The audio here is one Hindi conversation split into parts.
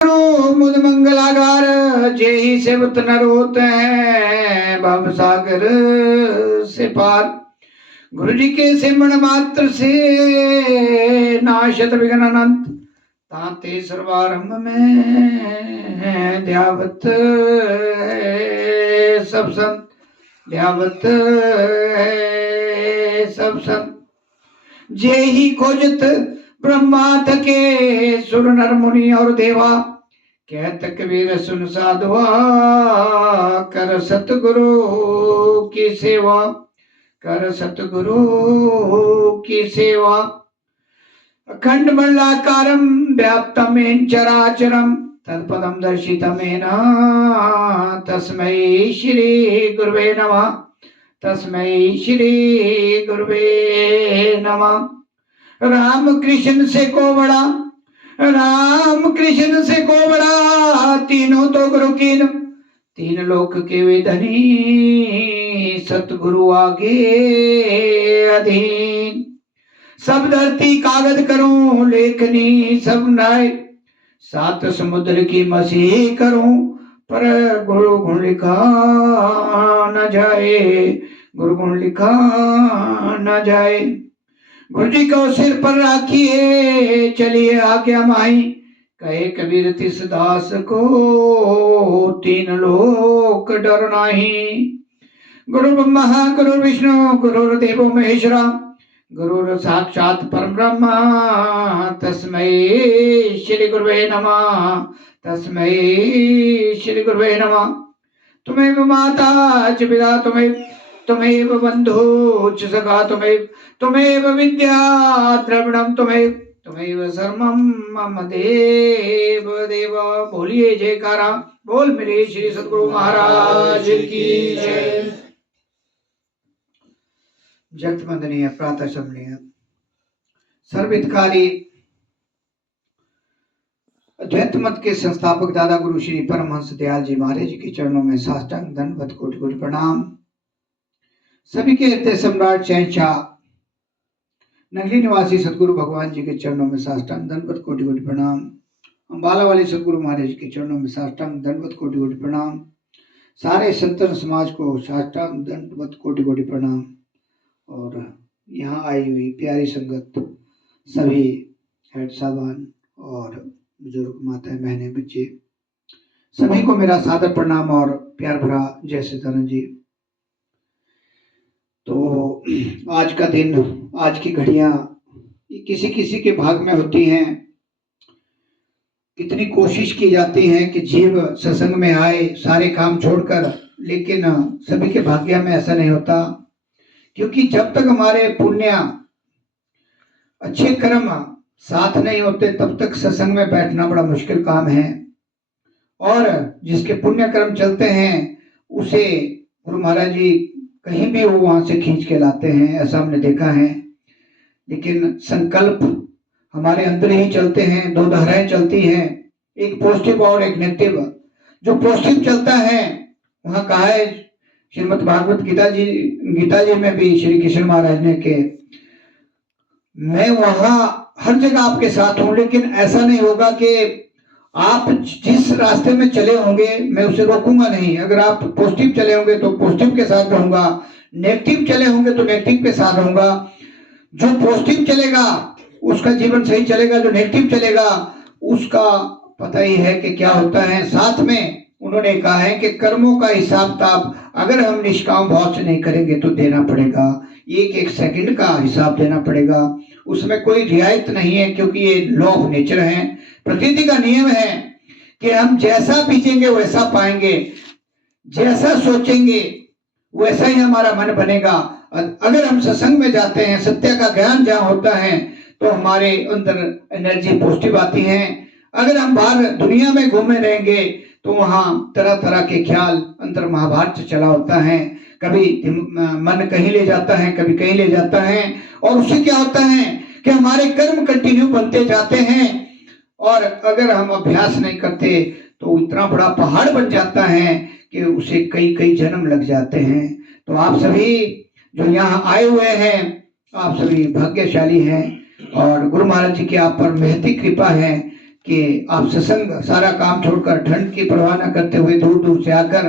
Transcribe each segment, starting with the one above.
मुद मंगलागार जेहि सेवत नर होते हैं भव सागर से पार। गुरु जी के सिमरण मात्र से नाशत विघ्न अनंत ताते सर्वारंभ में ध्यावत है सब संत ध्यावत है सब संत। जेहि खोजत ब्रह्मा थके सुर नर मुनि और देवा कहत कबीर सुन साधुआ कर सतगुरु की सेवा कर सतगुरु की सेवा। अखंड मंडलाकारं व्याप्तमेन चराचरं तत्पदं दर्शितमेन तस्मै श्री गुरुवे नमः तस्मै श्री गुरुवे नमः। राम कृष्ण से को बड़ा राम कृष्ण से को बड़ा तीनों तो गुरु कीन तीन लोक के वे धनी सतगुरु आगे अधीन। सब धरती कागज करूं लेखनी सब नाय सात समुद्र की मसीह करूं पर गुरु गुण लिखा न जाए गुरु गुण लिखा न जाए। गुरु जी को सिर पर राखिए चलिए आज्ञा माही कहे कबीर तिस दास को तीन लोक डर नाही। गुरु ब्रह्मा गुरु विष्णु गुरुर्देवो महेश्वरा गुरुर साक्षात परम ब्रह्म तस्मै श्री गुरुवे नमः तस्मै श्री गुरुवे नमः। तुमेव माता च पिता तुमेव बंधु च सखा तुमेव विद्या द्रविणम तुमेव सर्वम मम देव देव। बोलिए जयकारा बोल मेरे श्री सद्गुरु महाराज की जय। जगत वंदनीय प्रातः समनीय सर्वहितकारी अद्वैत मत के संस्थापक दादा गुरु श्री परमहंस दयाल जी महाराज जी के चरणों में साष्टांग दंडवत कोटि कोटि प्रणाम। सभी के हृदय सम्राट शहंशाह नगरी निवासी सदगुरु भगवान जी के चरणों में साष्टांग दंडवत कोटि कोटि प्रणाम। अम्बाला वाले सदगुरु महाराज जी के चरणों में साष्टांग दंडवत कोटि कोटि प्रणाम। सारे संतन समाज को साष्टांग दंडवत कोटि कोटि प्रणाम। और यहाँ आई हुई प्यारी संगत सभी हेड साहबान और बुजुर्ग माताएं बहनें बच्चे सभी को मेरा सादर प्रणाम और प्यार भरा जय सीताराम जी। तो आज का दिन आज की घड़ियां किसी किसी के भाग में होती हैं। कितनी कोशिश की जाती है कि जीव सत्संग में आए सारे काम छोड़कर, लेकिन सभी के भाग्य में ऐसा नहीं होता। क्योंकि जब तक हमारे पुण्य अच्छे कर्म साथ नहीं होते तब तक सत्संग में बैठना बड़ा मुश्किल काम है। और जिसके पुण्य कर्म चलते हैं उसे गुरु महाराज जी कहीं भी वो वहां से खींच के लाते हैं, ऐसा हमने देखा है। लेकिन संकल्प हमारे अंदर ही चलते हैं, दो धाराएं चलती हैं, एक पॉजिटिव और एक नेगेटिव। जो पॉजिटिव चलता है वहां कहा है श्रीमद् भागवत गीता जी में भी श्री कृष्ण महाराज ने के मैं वहां हर जगह आपके साथ हूं, लेकिन ऐसा नहीं होगा कि आप जिस रास्ते में चले होंगे मैं उसे रोकूंगा नहीं। अगर आप पॉजिटिव चले होंगे तो पॉजिटिव के साथ रहूंगा, नेगेटिव चले होंगे तो नेगेटिव के साथ रहूंगा। जो पॉजिटिव चलेगा उसका जीवन सही चलेगा, जो नेगेटिव चलेगा उसका पता ही है कि क्या होता है। साथ में उन्होंने कहा है कि कर्मों का हिसाब किताब अगर हम निष्काम भाव से नहीं करेंगे तो देना पड़ेगा, एक एक सेकंड का हिसाब देना पड़ेगा। उसमें कोई रियायत नहीं है, क्योंकि ये लॉ ऑफ नेचर है, प्रकृति का नियम है कि हम जैसा बीजेंगे वैसा पाएंगे, जैसा सोचेंगे वैसा ही हमारा मन बनेगा। अगर हम सत्संग में जाते हैं, सत्य का ज्ञान जहाँ होता है तो हमारे अंदर एनर्जी पॉजिटिव आती है। अगर हम बाहर दुनिया में घूमे रहेंगे तो वहां तरह तरह के ख्याल अंतर महाभारत चला होता है। कभी मन कहीं ले जाता है, कभी कहीं ले जाता है, और उससे क्या होता है कि हमारे कर्म कंटिन्यू बनते जाते हैं। और अगर हम अभ्यास नहीं करते तो इतना बड़ा पहाड़ बन जाता है कि उसे कई कई जन्म लग जाते हैं। तो आप सभी जो यहाँ आए हुए हैं आप सभी भाग्यशाली हैं, और गुरु महाराज जी की आप पर महती कृपा है कि आप सत्संग सारा काम छोड़कर ठंड की परवाह न करते हुए दूर दूर से आकर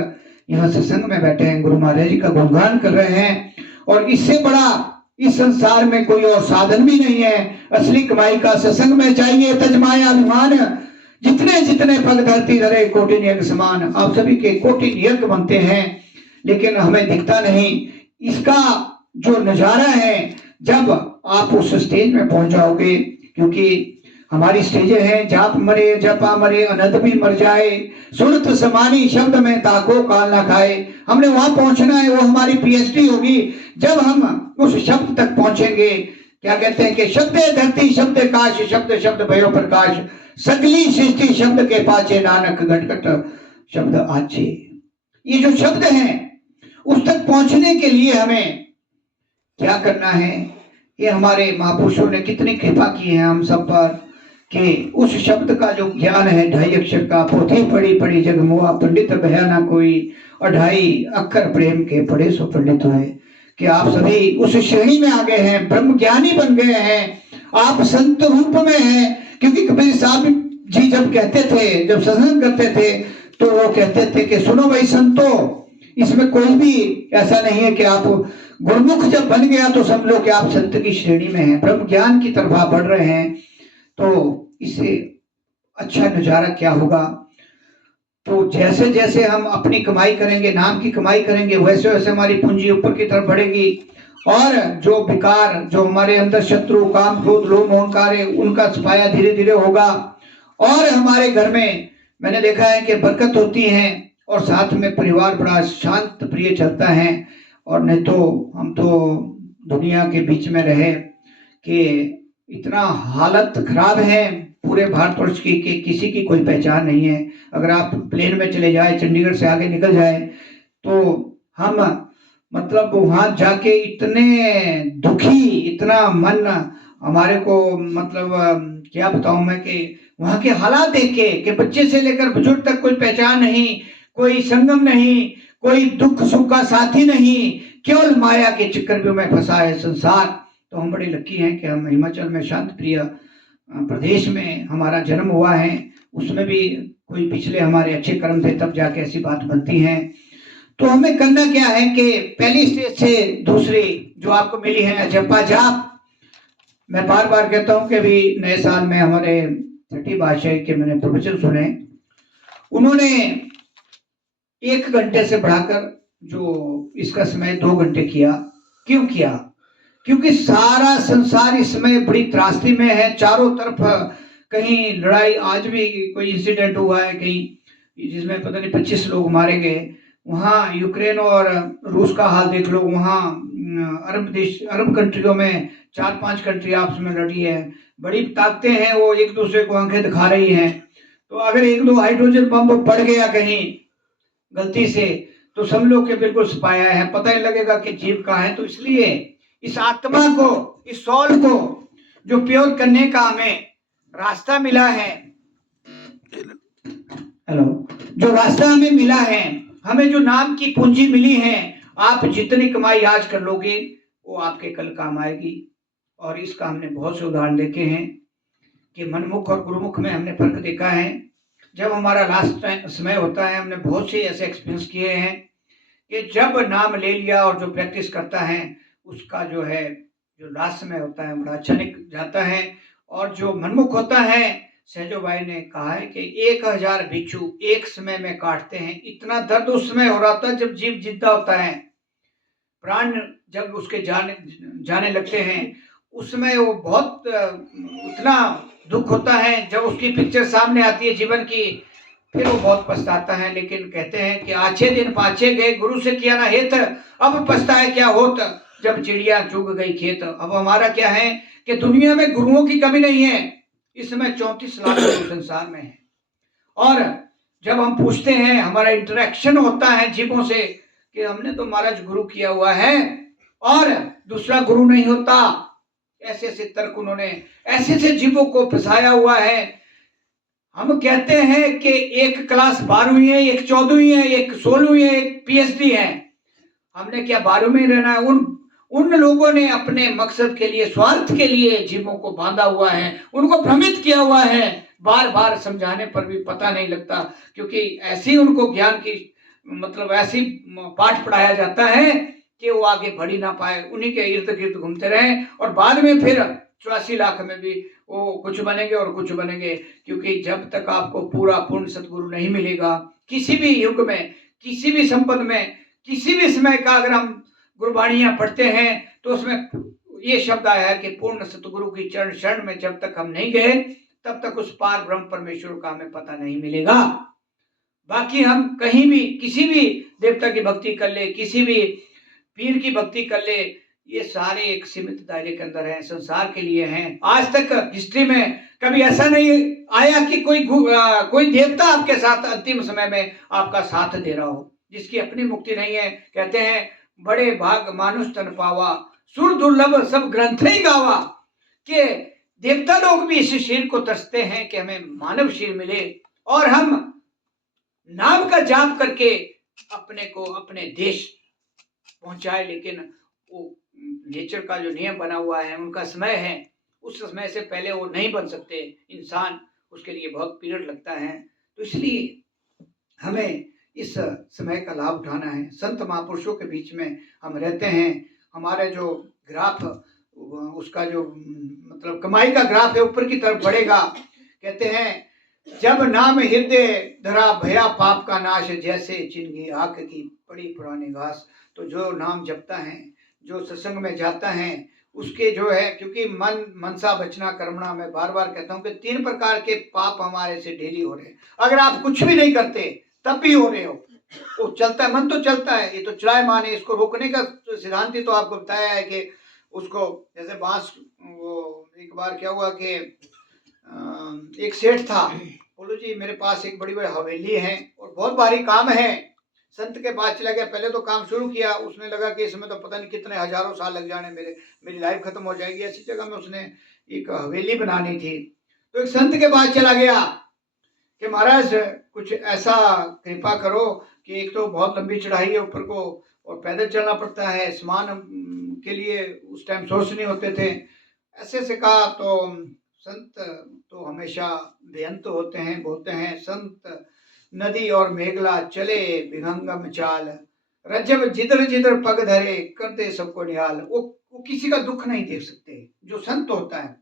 यहाँ सत्संग में बैठे हैं, गुरु महाराज जी का गुणगान कर रहे हैं। और इससे बड़ा इस संसार में कोई और साधन भी नहीं है। असली कमाई का सत्संग में चाहिए तजमाया अभिमान, जितने जितने पग धरती धरे कोटि नियत समान। आप सभी के कोटि नियत बनते हैं, लेकिन हमें दिखता नहीं। इसका जो नजारा है जब आप उस स्टेज में पहुंच जाओगे, क्योंकि हमारी स्टेजें हैं जाप मरे जपा मरे अनंत भी मर जाए, सुनत समानी शब्द में ताको काल ना खाए। हमने वहां पहुंचना है, वो हमारी पीएचडी होगी जब हम उस शब्द तक पहुंचेंगे। क्या कहते हैं कि शब्द धरती शब्द काश, शब्द शब्द भयो प्रकाश, सगली सृष्टि शब्द के पाचे, नानक घटघट शब्द आचे। ये जो शब्द हैं उस तक पहुंचने के लिए हमें क्या करना है? ये हमारे महापुरुषों ने कितनी कृपा की है हम सब पर, कि उस शब्द का जो ज्ञान है 2.5 अक्षर का, पोथी पढ़ी पढ़ी जग मुआ, पंडित भया ना कोई, और 2.5 अक्षर प्रेम के पढ़े सो पंडित हुए। कि आप सभी उस श्रेणी में आ गए हैं, ब्रह्म ज्ञानी बन गए हैं, आप संत रूप में हैं। क्योंकि कबीर साहब जी जब कहते थे, जब सत्संग करते थे, तो वो कहते थे कि सुनो भाई संतो, इसमें कोई भी ऐसा नहीं है कि आप गुरुमुख जब बन गया तो समझ लो कि आप संत की श्रेणी में हैं, ब्रह्म ज्ञान की तरफ आप बढ़ रहे हैं। तो इससे अच्छा नजारा क्या होगा? तो जैसे जैसे हम अपनी कमाई करेंगे, नाम की कमाई करेंगे, वैसे वैसे हमारी पूंजी ऊपर की तरफ बढ़ेगी। और जो विकार, जो हमारे अंदर शत्रु काम क्रोध लोभ अहंकार है, उनका सफाया धीरे धीरे होगा। और हमारे घर में मैंने देखा है कि बरकत होती है, और साथ में परिवार बड़ा शांत प्रिय चलता है। और नहीं तो हम तो दुनिया के बीच में रहे कि इतना हालत खराब है पूरे भारतवर्ष की कि किसी की कोई पहचान नहीं है। अगर आप प्लेन में चले जाए, चंडीगढ़ से आगे निकल जाए, तो हम मतलब वहां जाके इतने दुखी, इतना मन हमारे को मतलब क्या बताऊं मैं, कि वहां के हालात देख के कि बच्चे से लेकर बुजुर्ग तक कोई पहचान नहीं, कोई संगम नहीं, कोई दुख सुख का साथी नहीं, केवल माया के चक्कर में फंसा है संसार। तो हम बड़े लकी हैं कि हम हिमाचल में शांत प्रिय प्रदेश में हमारा जन्म हुआ है। उसमें भी कोई पिछले हमारे अच्छे कर्म थे, तब जाके ऐसी बात बनती है। तो हमें करना क्या है कि पहली स्टेज से दूसरी जो आपको मिली है जपा जाप, मैं बार बार कहता हूं कि अभी नए साल में हमारे 30 बादशाह के मैंने प्रवचन सुने, उन्होंने 1 घंटे से बढ़ाकर जो इसका समय 2 घंटे किया। क्यों किया? क्योंकि सारा संसार इस समय बड़ी त्रासदी में है, चारों तरफ कहीं लड़ाई, आज भी कोई इंसिडेंट हुआ है कहीं जिसमें पता नहीं 25 लोग मारे गए। वहाँ यूक्रेन और रूस का हाल देख लो, वहाँ अरब देश, अरब कंट्रियों में 4-5 कंट्री आपस में लड़ी है, बड़ी ताकतें हैं, वो एक दूसरे को आंखें दिखा रही हैं। तो अगर 1-2 हाइड्रोजन बम पड़ गया कहीं गलती से, तो सब लोग के बिल्कुल सपाया है, पता ही लगेगा कि जीव कहाँ है। तो इसलिए इस आत्मा को, इस सोल को जो प्योर करने का हमें रास्ता मिला है, हेलो, जो रास्ता हमें मिला है, हमें जो नाम की पूंजी मिली है, आप जितनी कमाई आज कर लोगे वो आपके कल काम आएगी। और इसका हमने बहुत से उदाहरण देखे हैं कि मनमुख और गुरुमुख में हमने फर्क देखा है। जब हमारा लास्ट समय होता है, हमने बहुत से ऐसे एक्सपीरियंस किए हैं कि जब नाम ले लिया और जो प्रैक्टिस करता है उसका जो है, जो लास्ट समय होता है बड़ा अच्छा निकल जाता है। और जो मनमुख होता है, सहजो भाई ने कहा है कि 1000 बिच्छू एक समय में काटते हैं। इतना दर्द उस समय हो रहा था जब जीव जिंदा होता है, प्राण जब उसके जाने लगते हैं, उस समय वो बहुत उतना दुख होता है। जब उसकी पिक्चर सामने आती है जीवन की, फिर वो बहुत पछताता है। लेकिन कहते हैं कि आछे दिन पाछे गए, गुरु से किया ना हित, अब पछताए क्या होत, जब चिड़िया चुग गई खेत। अब हमारा क्या है कि दुनिया में गुरुओं की कमी नहीं है। इस समय 34 लाख गुरु संसार में है। और जब हम पूछते हैं, हमारा इंटरेक्शन होता है जीवों से कि हमने तो महाराज गुरु किया हुआ है और दूसरा गुरु नहीं होता, ऐसे ऐसे तर्क उन्होंने ऐसे ऐसे जीवों को फंसाया हुआ है। हम कहते हैं कि एक क्लास 12वीं है, एक 14वीं है, एक 16वीं है, एक पीएचडी है। हमने क्या 12वीं में रहना है? उन लोगों ने अपने मकसद के लिए, स्वार्थ के लिए जीवों को बांधा हुआ है, उनको भ्रमित किया हुआ है। बार बार समझाने पर भी पता नहीं लगता, क्योंकि ऐसी उनको ज्ञान की मतलब ऐसी पाठ पढ़ाया जाता है कि वो आगे बढ़ ही ना पाए, उन्हीं के इर्द गिर्द घूमते रहें और बाद में फिर 84 लाख में भी वो कुछ बनेंगे और कुछ बनेंगे। क्योंकि जब तक आपको पूरा पूर्ण सतगुरु नहीं मिलेगा, किसी भी युग में, किसी भी संपद में, किसी भी समय का अगर हम गुरबाणियां पढ़ते हैं तो उसमें ये शब्द आया है कि पूर्ण सतगुरु की चरण शरण में जब तक हम नहीं गए तब तक उस पार ब्रह्म परमेश्वर का हमें पता नहीं मिलेगा। बाकी हम कहीं भी किसी भी देवता की भक्ति कर ले, किसी भी पीर की भक्ति कर ले, ये सारे एक सीमित दायरे के अंदर हैं, संसार के लिए हैं। आज तक हिस्ट्री में कभी ऐसा नहीं आया कि कोई देवता आपके साथ अंतिम समय में आपका साथ दे रहा हो, जिसकी अपनी मुक्ति नहीं है। कहते हैं बड़े भाग मानुष तन पावा, सुर दुर्लभ सब ग्रंथ ही गावा, कि देवता लोग भी इस शरीर को तरसते हैं कि हमें मानव शरीर मिले और हम नाम का जाप करके अपने को अपने देश पहुंचाए। लेकिन वो नेचर का जो नियम बना हुआ है, उनका समय है, उस समय से पहले वो नहीं बन सकते इंसान, उसके लिए बहुत पीरियड लगता है। तो इसलिए हमें इस समय का लाभ उठाना है। संत महापुरुषों के बीच में हम रहते हैं, हमारे जो ग्राफ उसका जो मतलब कमाई का ग्राफ है ऊपर की तरफ बढ़ेगा। कहते हैं जब नाम हृदय धरा भया पाप का नाश, जैसे चिन्ह आंख की पड़ी पुरानी घास। तो जो नाम जपता है, जो सत्संग में जाता है, उसके जो है, क्योंकि मन मनसा वचना कर्मणा, मैं बार बार कहता हूँ कि 3 प्रकार के पाप हमारे से डेली हो रहे हैं। अगर आप कुछ भी नहीं करते तब भी हो रहे हो, वो चलता है, मन तो चलता है, ये तो चलायमान है। इसको रोकने का सिद्धांत ही तो आपको बताया है कि उसको जैसे बांस, वो एक बार क्या हुआ कि एक सेठ था, बोलो जी मेरे पास एक बड़ी बड़ी हवेली है और बहुत भारी काम है। संत के पास चला गया, पहले तो काम शुरू किया, उसने लगा कि इसमें तो पता नहीं कितने हजारों साल लग जाने, मेरी लाइफ खत्म हो जाएगी। ऐसी जगह में उसने एक हवेली बनानी थी। तो एक संत के पास चला गया कि महाराज कुछ ऐसा कृपा करो कि एक तो बहुत लंबी चढ़ाई है ऊपर को और पैदल चलना पड़ता है, सामान के लिए उस टाइम सोर्स नहीं होते थे। ऐसे से कहा तो संत तो हमेशा बेअंत होते हैं, बोलते हैं संत नदी और मेघला चले विहंगम चाल, रजब जिधर जिधर पग धरे करते सबको निहाल। वो किसी का दुख नहीं देख सकते जो संत होता है।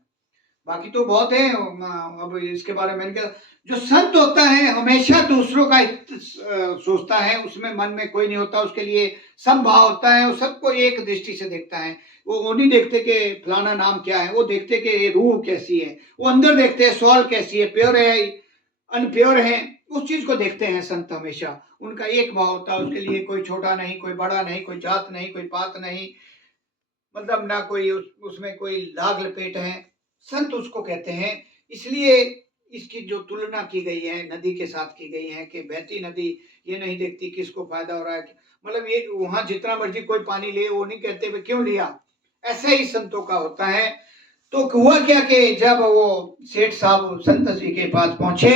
बाकी तो बहुत है, अब इसके बारे में क्या, जो संत होता है हमेशा दूसरों का सोचता है, उसमें मन में कोई नहीं होता, उसके लिए सब भाव होता है, वो सबको एक दृष्टि से देखता है। वो नहीं देखते कि फलाना नाम क्या है, वो देखते कि ये रूह कैसी है, वो अंदर देखते हैं सोल कैसी है, प्योर है अनप्योर है, उस चीज को देखते हैं संत हमेशा। उनका एक भाव होता है, उसके लिए कोई छोटा नहीं, कोई बड़ा नहीं, कोई जात नहीं, कोई पात नहीं, मतलब ना कोई उसमें कोई लाग लपेट है, संत उसको कहते हैं। इसलिए इसकी जो तुलना की गई है नदी के साथ की गई है कि बहती नदी ये नहीं देखती किसको फायदा हो रहा है, मतलब ये वहां जितना मर्जी कोई पानी ले, वो नहीं कहते वे क्यों लिया। ऐसे ही संतों का होता है। तो हुआ क्या कि जब वो सेठ साहब संत जी के पास पहुंचे,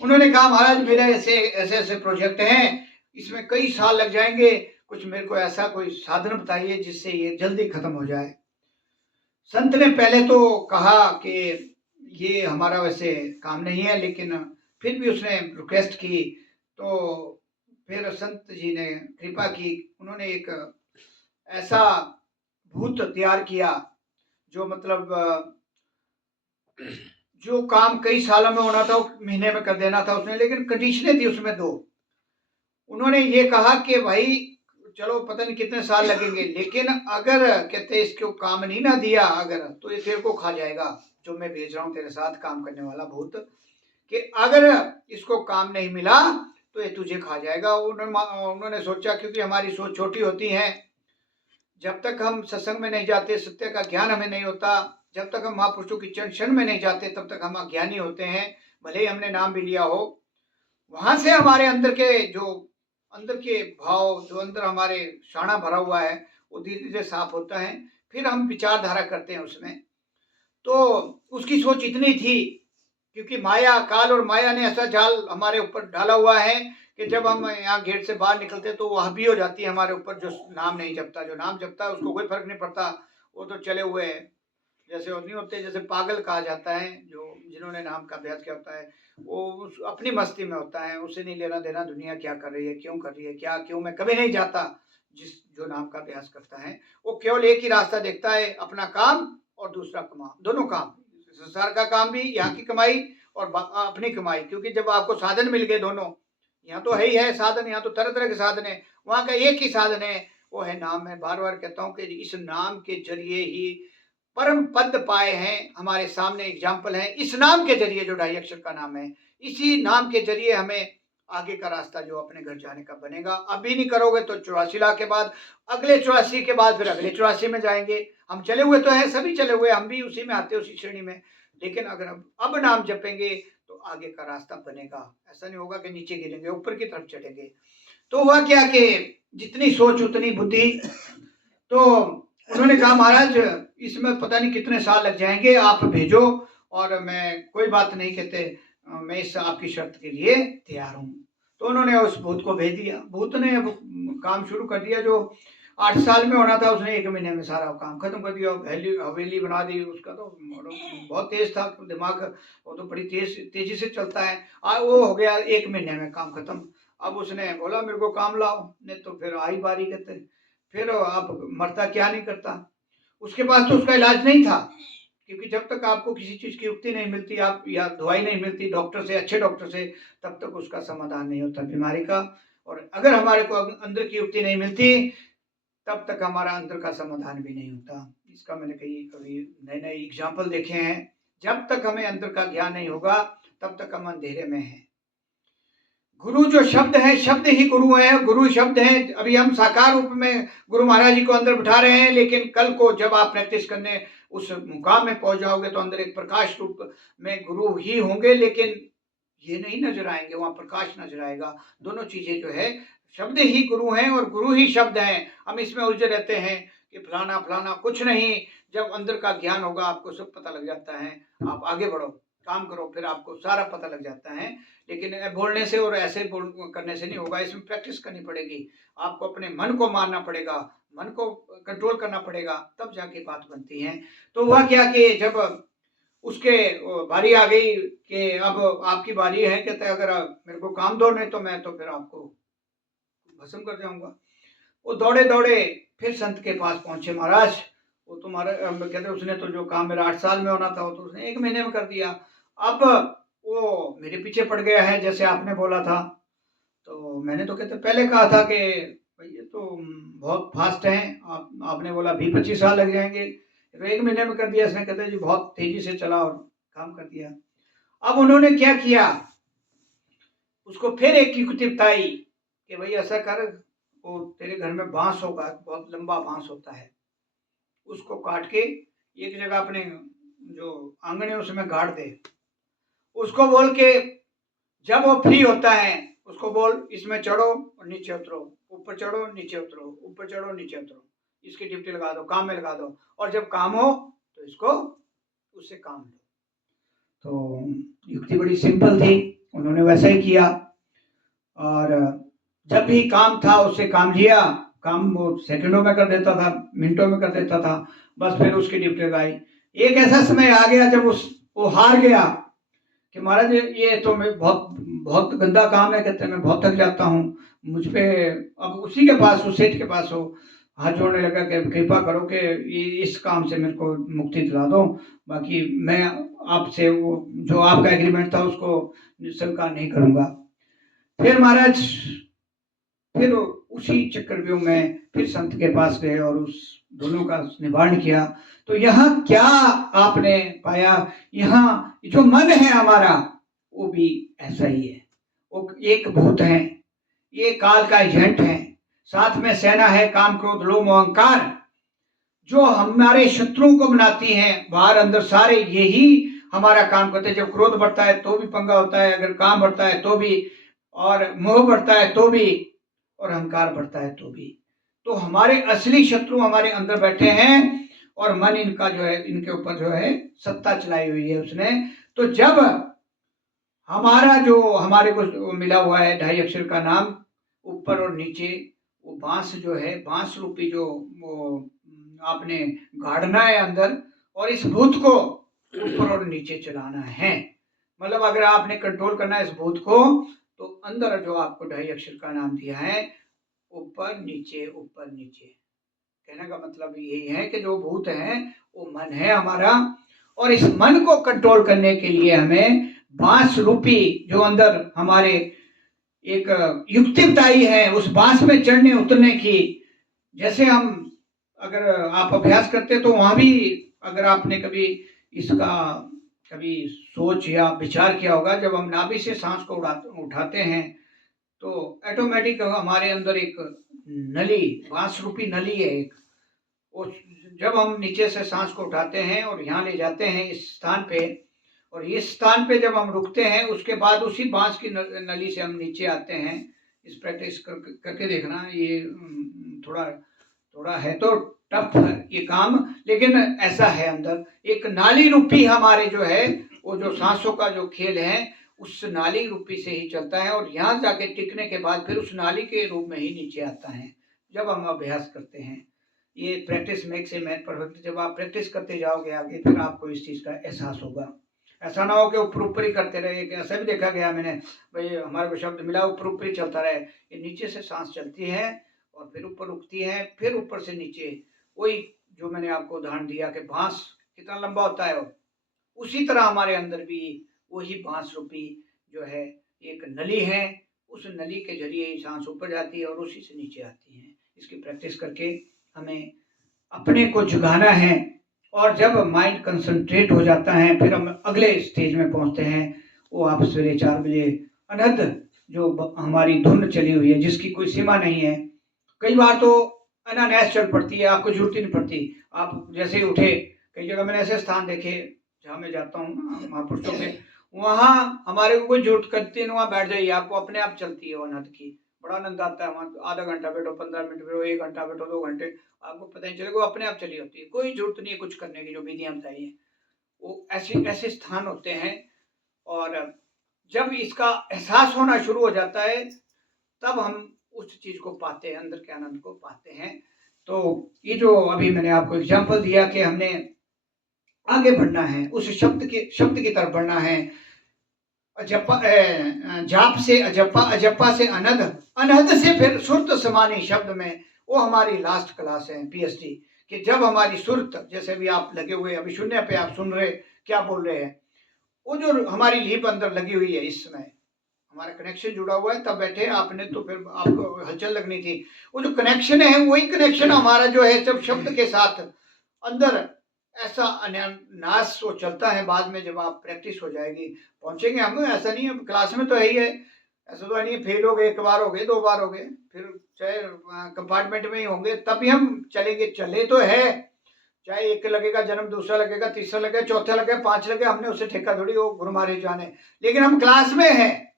उन्होंने कहा महाराज मेरे ऐसे ऐसे ऐसे प्रोजेक्ट हैं, इसमें कई साल लग जाएंगे, कुछ मेरे को ऐसा कोई साधन बताइए जिससे ये जल्दी खत्म हो जाए। संत ने पहले तो कहा कि ये हमारा वैसे काम नहीं है, लेकिन फिर भी उसने रिक्वेस्ट की। तो फिर संत जी ने कृपा की, उन्होंने एक ऐसा भूत तैयार किया जो मतलब जो काम कई सालों में होना था वो महीने में कर देना था उसने, लेकिन कंडीशनें थी उसमें 2। उन्होंने ये कहा कि भाई चलो पता नहीं कितने साल लगेंगे, लेकिन अगर कहते इसको काम नहीं ना दिया अगर, तो ये तेरे को खा जाएगा, जो मैं भेज रहा हूँ तेरे साथ काम करने वाला भूत, कि अगर इसको काम नहीं मिला तो ये तुझे खा जाएगा। उन्होंने सोचा, क्योंकि हमारी सोच छोटी होती है, जब तक हम सत्संग में नहीं जाते, सत्य का ज्ञान हमें नहीं होता, जब तक हम महापुरुषों की चरण में नहीं जाते, तब तक हम अज्ञानी होते हैं, भले ही हमने नाम भी लिया हो। वहां से हमारे अंदर के जो अंदर के भाव, जो अंदर हमारे शाना भरा हुआ है, वो धीरे धीरे साफ होता है, फिर हम विचारधारा करते हैं उसमें। तो उसकी सोच इतनी थी, क्योंकि माया काल और माया ने ऐसा जाल हमारे ऊपर डाला हुआ है कि जब हम यहाँ गेट से बाहर निकलते तो वो हावी हो जाती है हमारे ऊपर, जो नाम नहीं जपता। जो नाम जपता है उसको कोई फर्क नहीं पड़ता, वो तो चले हुए है, जैसे वो नहीं होते, जैसे पागल कहा जाता है, जो जिन्होंने नाम का अभ्यास किया होता है, वो अपनी मस्ती में होता है, उसे नहीं लेना देना दुनिया क्या कर रही है, क्यों कर रही है, क्या क्यों, मैं कभी नहीं जाता। जो नाम का अभ्यास करता है वो केवल एक ही रास्ता देखता है, अपना काम और दूसरा कमा, दोनों काम, संसार का काम भी, यहाँ की कमाई और अपनी कमाई, क्योंकि जब आपको साधन मिल गए दोनों, यहाँ तो है ही है साधन, यहाँ तो तरह तरह के साधन है, वहां का एक ही साधन है, वो है नाम। मैं बार बार कहता हूँ कि इस नाम के जरिए ही परम पद पाए हैं, हमारे सामने एग्जाम्पल है, इस नाम के जरिए जो 2.5 अक्षर का नाम है, इसी नाम के जरिए हमें आगे का रास्ता जो अपने घर जाने का बनेगा। अभी नहीं करोगे तो 84 लाख के बाद, अगले 84 के बाद फिर अगले 84 में जाएंगे। हम चले हुए तो हैं, सभी चले हुए, हम भी उसी में आते हैं, उसी श्रेणी में, लेकिन अगर अब नाम जपेंगे तो आगे का रास्ता बनेगा। ऐसा नहीं होगा कि नीचे गिरेंगे, ऊपर की तरफ चढ़ेंगे। तो हुआ क्या कि जितनी सोच उतनी बुद्धि। तो उन्होंने कहा महाराज इसमें पता नहीं कितने साल लग जाएंगे, आप भेजो, और मैं कोई बात नहीं कहते, मैं इस आपकी शर्त के लिए तैयार हूँ। तो उन्होंने उस भूत को भेज दिया। भूत ने अब काम शुरू कर दिया, जो 8 साल में होना था उसने 1 महीने में सारा काम खत्म कर दिया, हवेली बना दी। उसका तो बहुत तेज था दिमाग, वो तो बड़ी तेजी से चलता है। वो हो गया 1 महीने में काम खत्म। अब उसने बोला मेरे को काम लाओ, नहीं तो फिर आई बारी कहते, फिर अब मरता क्या नहीं करता। उसके पास तो उसका इलाज नहीं था, क्योंकि जब तक आपको किसी चीज की युक्ति नहीं मिलती, आप या दवाई नहीं मिलती डॉक्टर से, अच्छे डॉक्टर से, तब तक उसका समाधान नहीं होता बीमारी का। और अगर हमारे को अंदर की युक्ति नहीं मिलती, तब तक हमारा अंदर का समाधान भी नहीं होता। इसका मैंने कभी नए नए एग्जाम्पल देखे हैं। जब तक हमें अंदर का ज्ञान नहीं होगा, तब तक हम अंधेरे में हैं। गुरु जो शब्द है, शब्द ही गुरु है, गुरु शब्द है। अभी हम साकार रूप में गुरु महाराज जी को अंदर बिठा रहे हैं, लेकिन कल को जब आप प्रैक्टिस करने उस मुकाम में पहुंच जाओगे, तो अंदर एक प्रकाश रूप में गुरु ही होंगे, लेकिन ये नहीं नजर आएंगे, वहां प्रकाश नजर आएगा। दोनों चीजें जो है, शब्द ही गुरु हैं और गुरु ही शब्द हैं। हम इसमें उलझे रहते हैं कि फलाना फलाना, कुछ नहीं। जब अंदर का ज्ञान होगा, आपको सब पता लग जाता है। आप आगे बढ़ो, काम करो, फिर आपको सारा पता लग जाता है। लेकिन बोलने से और ऐसे करने से नहीं होगा, इसमें प्रैक्टिस करनी पड़ेगी। आपको अपने मन को मारना पड़ेगा, मन को कंट्रोल करना पड़ेगा, तब जाके बात बनती है। तो हुआ क्या कि जब उसके बारी आ गई कि अब आपकी बारी है, कहते अगर मेरे को काम दो, नहीं तो मैं तो फिर आपको भस्म कर जाऊंगा। वो दौड़े दौड़े फिर संत के पास पहुंचे। महाराज वो तुम्हारे, कहते उसने तो जो काम मेरा 8 साल में होना था, वो तो उसने 1 महीने में कर दिया। अब वो मेरे पीछे पड़ गया है, जैसे आपने बोला था। तो मैंने तो कहते पहले कहा था कि भाई ये तो बहुत फास्ट है, आपने बोला 20-25 साल लग जाएंगे, तो 1 महीने में कर दिया इसने। कहते जी बहुत तेजी से चला और काम कर दिया। अब उन्होंने क्या किया, उसको फिर एक युक्ति बताई कि भाई ऐसा कर, वो तेरे घर में बांस होगा, बहुत लंबा बांस होता है, उसको काट के एक जगह अपने जो आंगन है उसमें गाड़ दे। उसको बोल के जब वो फ्री होता है, उसको बोल इसमें चढ़ो और नीचे उतरो, ऊपर चढ़ो नीचे उतरो, ऊपर चढ़ो नीचे उतरो, इसकी ड्यूटी लगा दो, काम में लगा दो, और जब काम हो तो इसको उससे काम लो। तो युक्ति बड़ी सिंपल थी, उन्होंने वैसा ही किया। और जब भी काम था उससे काम लिया, काम वो सेकंडों में कर देता था, मिनटों में कर देता था, बस फिर उसकी ड्यूटी लगाई। एक ऐसा समय आ गया जब वो हार गया कि महाराज ये तो मैं बहुत बहुत गंदा काम है, कहते मैं बहुत थक जाता हूँ मुझ पे। अब उसी के पास, उस सेठ के पास हो हाथ जोड़ने लगा कि कृपा करो कि इस काम से मेरे को मुक्ति दिला दो, बाकी मैं आपसे वो जो आपका एग्रीमेंट था उसको स्वीकार नहीं करूँगा। फिर महाराज फिर उसी चक्रव्यूह में फिर संत के पास गए और उस दोनों का निवारण किया। तो यहाँ क्या आपने पाया, यहाँ जो मन है हमारा वो भी ऐसा ही है, वो एक भूत है, ये काल का एजेंट है, साथ में सेना है काम क्रोध लोभ अहंकार, जो हमारे शत्रुओं को बनाती हैं। बाहर अंदर सारे यही हमारा काम करते हैं। जब क्रोध बढ़ता है तो भी पंगा होता है, अगर काम बढ़ता है तो भी, और मोह बढ़ता है तो भी, और अहंकार बढ़ता है तो भी। तो हमारे असली शत्रु हमारे अंदर बैठे हैं, और मन इनका जो है, इनके ऊपर जो है सत्ता चलाई हुई है उसने। तो जब हमारा जो हमारे को मिला हुआ है 2.5 अक्षर का नाम, ऊपर और नीचे वो बांस जो है, बांस रूपी जो वो आपने गाड़ना है अंदर, और इस भूत को ऊपर और नीचे चलाना है। मतलब अगर आपने कंट्रोल करना है इस भूत को, तो अंदर जो आपको ढाई अक्षर का नाम दिया है, ऊपर नीचे ऊपर नीचे, कहने का मतलब यही है कि जो भूत है वो मन है हमारा, और इस मन को कंट्रोल करने के लिए हमें बांस रूपी जो अंदर हमारे एक युक्ति बताई है, उस बांस में चढ़ने उतरने की। जैसे हम अगर आप अभ्यास करते तो वहां भी अगर आपने कभी इसका कभी सोच या विचार किया होगा, जब हम नाभि से सांस को उठाते हैं तो ऑटोमेटिक हमारे अंदर एक नली, बांस रूपी नली है एक, वो जब हम नीचे से सांस को उठाते हैं और यहाँ ले जाते हैं इस स्थान पे, और इस स्थान पे जब हम रुकते हैं उसके बाद उसी बांस की नली से हम नीचे आते हैं। इस प्रैक्टिस करके देखना, ये थोड़ा थोड़ा है तो टफ है ये काम, लेकिन ऐसा है अंदर एक नाली रूपी हमारे जो है, वो जो सांसों का जो खेल है उस नाली रूपी से ही चलता है, और यहाँ जाके टिकने के बाद फिर उस नाली के रूप में ही नीचे आता है जब हम अभ्यास करते हैं। ये practice makes a man perfect. जब आप प्रैक्टिस करते जाओगे आगे, फिर आपको इस चीज़ का एहसास होगा। ऐसा ना हो कि ऊपर ऊपर ही करते रहे, कि ऐसा भी देखा गया मैंने, भाई हमारे को शब्द मिला ऊपर ऊपर ही चलता रहे। ये नीचे से सांस चलती है और फिर ऊपर रुकती है, फिर ऊपर से नीचे। वही जो मैंने आपको उदाहरण दिया कि बांस कितना लंबा होता है, उसी तरह हमारे अंदर भी वही बांस रूपी जो है एक नली है, उस नली के जरिए ही सांस ऊपर जाती है और उसी से नीचे आती है। इसकी प्रैक्टिस करके हमें अपने को जगाना है, और जब माइंड कंसंट्रेट हो जाता है फिर हम अगले स्टेज में पहुंचते हैं। वो आप सवेरे 4 बजे अनहद जो हमारी धुन चली हुई है, जिसकी कोई सीमा नहीं है, कई बार तो अनायास चल पड़ती है, आपको जरूरत ही नहीं पड़ती। आप जैसे ही उठे, कई जगह मैंने ऐसे स्थान देखे जहाँ मैं जाता हूँ महापुरुषों के, वहाँ हमारे को कोई जरूरत करती नहीं, वहाँ बैठ जाइए, आपको अपने आप चलती है वो अनहद की। बड़ा आनंद आता है वहाँ, आधा घंटा बैठो, 15 मिनट बैठो, 1 घंटा बैठो, 2 घंटे, आपको पता नहीं चलेगा, वो अपने आप चली होती है। कोई जरूरत नहीं है कुछ करने की, जो विधियां बताई है वो ऐसे ऐसे स्थान होते हैं। और जब इसका एहसास होना शुरू हो जाता है तब हम उस चीज को पाते हैं, अंदर के आनंद को पाते हैं। तो ये जो अभी मैंने आपको एग्जाम्पल दिया कि हमने आगे बढ़ना है, उस शब्द की तरफ बढ़ना है। अजप्पा जाप से अजप्पा, अजप्पा से अनहद, अनहद से फिर सुरत समानी शब्द में, वो हमारी लास्ट क्लास है पीएचडी, कि जब हमारी सुरत, जैसे भी आप लगे हुए अभी शून्य पे आप सुन रहे क्या बोल रहे हैं, वो जो हमारी लीप अंदर लगी हुई है, इस समय हमारा कनेक्शन जुड़ा हुआ है, तब बैठे आपने तो फिर आपको हलचल लगनी थी। वो जो कनेक्शन है वही कनेक्शन हमारा जो है सब शब्द के साथ अंदर ऐसा अनायास वो चलता है। बाद में जब आप प्रैक्टिस हो जाएगी पहुंचेंगे हम, ऐसा नहीं है क्लास में तो है ही है, ऐसा तो नहीं फेल हो गए, 1 बार हो गए, 2 बार हो गए, फिर चाहे कंपार्टमेंट में ही होंगे तब भी हम चलेंगे, चले तो है, चाहे एक लगेगा जन्म, दूसरा लगेगा, तीसरा लगेगा, चौथा लगेगा, 5 लगे, हमने उससे ठेका थोड़ी वो गुरु महाराज जाने, लेकिन हम क्लास में हैं।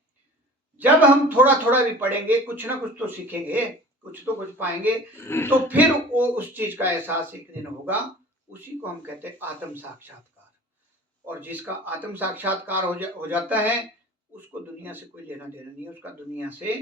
जब हम थोड़ा थोड़ा भी पढ़ेंगे, कुछ ना कुछ तो सीखेंगे, कुछ तो कुछ पाएंगे, तो फिर वो उस चीज का एहसास एक दिन होगा। उसी को हम कहते हैं आत्म साक्षात्कार। और जिसका आत्म साक्षात्कार हो जाता है, उसको दुनिया से कोई लेना देना नहीं है, उसका दुनिया से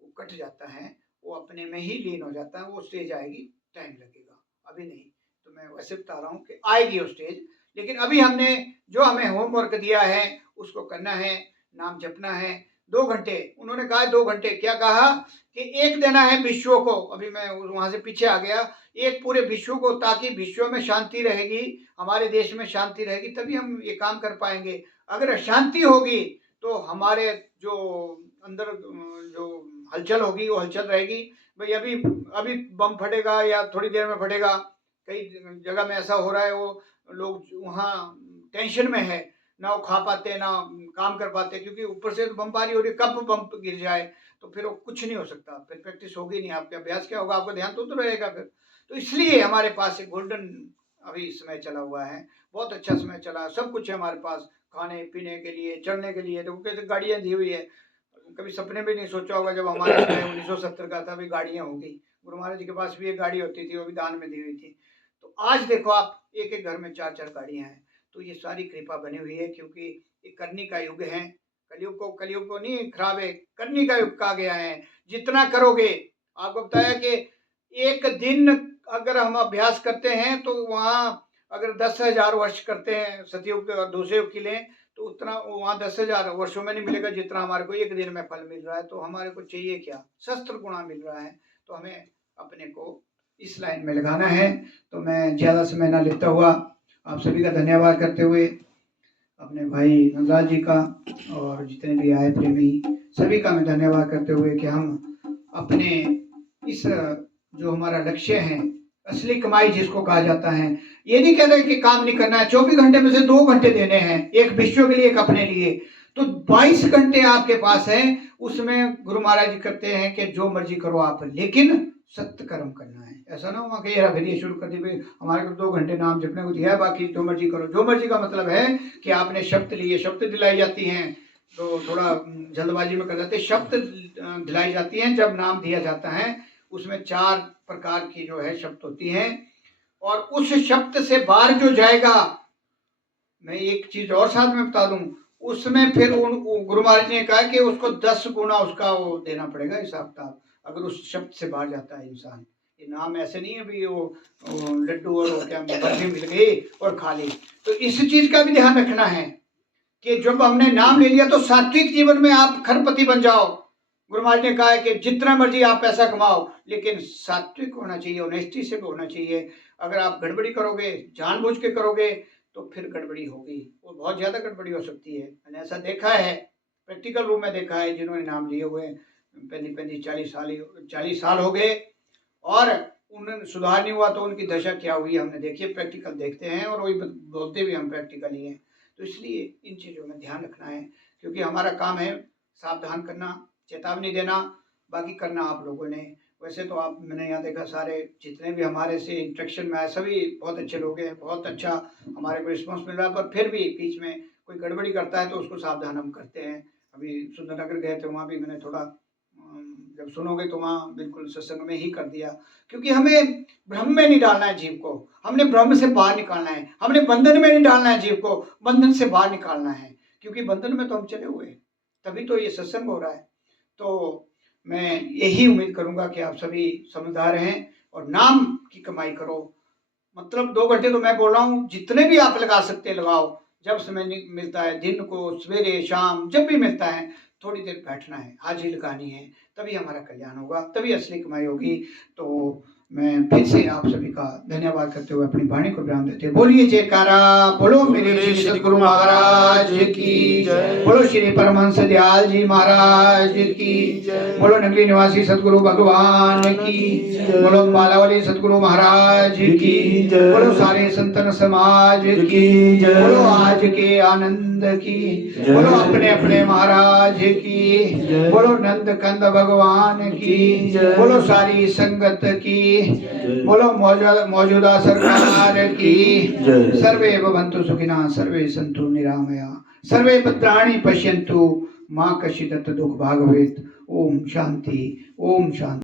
वो कट जाता है, वो अपने में ही लीन हो जाता है। वो स्टेज आएगी, टाइम लगेगा, अभी नहीं, तो मैं वैसे बता रहा हूँ कि आएगी वो स्टेज। लेकिन अभी हमने जो हमें होमवर्क दिया है उसको करना है, नाम जपना है। 2 घंटे उन्होंने कहा, 2 घंटे क्या कहा कि एक देना है विश्व को, अभी मैं वहां से पीछे आ गया, एक पूरे विश्व को, ताकि विश्व में शांति रहेगी, हमारे देश में शांति रहेगी, तभी हम ये काम कर पाएंगे। अगर अशांति होगी तो हमारे जो अंदर जो हलचल होगी वो हलचल रहेगी। भाई अभी अभी बम फटेगा या थोड़ी देर में फटेगा, कई जगह में ऐसा हो रहा है, वो लोग वहाँ टेंशन में है, ना वो खा पाते ना काम कर पाते, क्योंकि ऊपर से बमबारी हो रही, कब बम गिर जाए, तो फिर वो कुछ नहीं हो सकता, फिर प्रैक्टिस होगी नहीं, आपके अभ्यास क्या होगा, आपका ध्यान तो रहेगा फिर। तो इसलिए हमारे पास एक गोल्डन अभी समय चला हुआ है, बहुत अच्छा समय चला, सब कुछ है हमारे पास, खाने पीने के लिए, चलने के लिए। देखो कैसे गाड़ियां दी हुई है, कभी सपने भी नहीं सोचा होगा जब हमारे समय 1970 का था भी गाड़ियां होगी। गुरु महाराज जी के पास भी एक गाड़ी होती थी, वो भी दान में दी हुई थी। तो आज देखो आप, एक एक घर में 4-4 गाड़ियां हैं। तो ये सारी कृपा बनी हुई है, क्योंकि ये करनी का युग है। कलयुग को नहीं खराब है, करनी का युग कहा गया है। जितना करोगे, आपको बताया कि एक दिन अगर हम अभ्यास करते हैं तो वहाँ अगर 10,000 वर्ष करते हैं सतयुग के और दूसरे युग के लिए, तो उतना वहाँ 10,000 वर्षों में नहीं मिलेगा जितना हमारे को एक दिन में फल मिल रहा है। तो हमारे को चाहिए क्या, सहस्त्र गुणा मिल रहा है। तो हमें अपने को इस लाइन में लगाना है। तो मैं ज़्यादा समय ना लेता हुआ आप सभी का धन्यवाद करते हुए, अपने भाई नंदलाल जी का और जितने भी आए प्रेमी सभी का मैं धन्यवाद करते हुए कि हम अपने इस जो हमारा लक्ष्य है, असली कमाई जिसको कहा जाता है, ये नहीं कह रहे कि काम नहीं करना है, 24 घंटे में से 2 घंटे देने हैं, एक विश्व के लिए एक अपने लिए, तो 22 घंटे आपके पास है। उसमें गुरु महाराज जी कहते हैं कि जो मर्जी करो आप, लेकिन सत्य कर्म करना है। ऐसा ना हुआ कि यार फिर ये शुरू कर दी, भाई हमारे को 2 घंटे नाम जपने को दिया है, बाकी जो मर्जी करो। जो मर्जी का मतलब है कि आपने शब्द लिए, शब्द दिलाई जाती हैं, तो थोड़ा जल्दबाजी में कर जाते, शब्द दिलाई जाती हैं जब नाम दिया जाता है। उसमें 4 प्रकार की जो है शब्द होती हैं, और उस शब्द से बाहर जो जाएगा, मैं एक चीज और साथ में बता दूं, उसमें फिर गुरु महाराज ने कहा कि उसको 10 गुना उसका वो देना पड़ेगा हिसाब किताब, अगर उस शब्द से बाहर जाता है इंसान। ये नाम ऐसे नहीं है भी वो लड्डू और क्या बर्फी मिल गई और खा ली। तो इस चीज का भी ध्यान रखना है कि जब हमने नाम ले लिया तो सात्विक जीवन में आप खरपति बन जाओ। गुरु महाराज ने कहा है कि जितना मर्जी आप पैसा कमाओ, लेकिन सात्विक होना चाहिए, ऑनेस्टी से भी होना चाहिए। अगर आप गड़बड़ी करोगे, जानबूझ के करोगे, तो फिर गड़बड़ी होगी, वो बहुत ज़्यादा गड़बड़ी हो सकती है। मैंने ऐसा देखा है, प्रैक्टिकल रूप में देखा है, जिन्होंने नाम लिए हुए 40 साल हो गए और उन्हें सुधार नहीं हुआ, तो उनकी दशा क्या हुई हमने देखी है। प्रैक्टिकल देखते हैं और वही बोलते भी हम प्रैक्टिकल ही हैं। तो इसलिए इन चीज़ों में ध्यान रखना है, क्योंकि हमारा काम है सावधान करना, चेतावनी देना, बाकी करना आप लोगों ने। वैसे तो आप, मैंने यहाँ देखा सारे जितने भी हमारे से इंट्रैक्शन में आए सभी बहुत अच्छे लोग हैं, बहुत अच्छा हमारे को रिस्पॉन्स मिल रहा है। पर फिर भी बीच में कोई गड़बड़ी करता है तो उसको सावधान हम करते हैं। अभी सुंदरनगर गए थे, वहाँ भी मैंने थोड़ा, जब सुनोगे तो वहाँ बिल्कुल सत्संग में ही कर दिया, क्योंकि हमें भ्रम में नहीं डालना है जीव को, हमने भ्रम से बाहर निकालना है। हमने बंधन में नहीं डालना है जीव को, बंधन से बाहर निकालना है, क्योंकि बंधन में तो हम चले हुए, तभी तो ये सत्संग हो रहा है। तो मैं यही उम्मीद करूंगा कि आप सभी समझदार हैं और नाम की कमाई करो। मतलब 2 घंटे तो मैं बोल रहा हूँ, जितने भी आप लगा सकते लगाओ। जब समय मिलता है, दिन को, सवेरे शाम, जब भी मिलता है, थोड़ी देर बैठना है, हाजिरी लगानी है, तभी हमारा कल्याण होगा, तभी असली कमाई होगी। तो मैं फिर से आप सभी का धन्यवाद करते हुए अपनी वाणी को विराम देते, बोलिए जयकारा, बोलो मेरे श्री गुरु महाराज की जय, बोलो श्री परमहंस दयाल जी महाराज की जय, बोलो नगरी निवासी सदगुरु भगवान की जय, बोलो मालावली सदगुरु महाराज की जय, बोलो सारे संतन समाज की जय, बोलो आज के आनंद की, बोलो अपने अपने महाराज की, बोलो नंद कंद भगवान की, बोलो सारी संगत की, बोलो मौजूदा सरकार की, सर्वे भवन्तु सुखिनः, सर्वे सन्तु निरामया, सर्वे भद्राणि पश्यन्तु, मा कश्चित् दुःख भाग् भवेत्। ओम शांति, ओम शांति।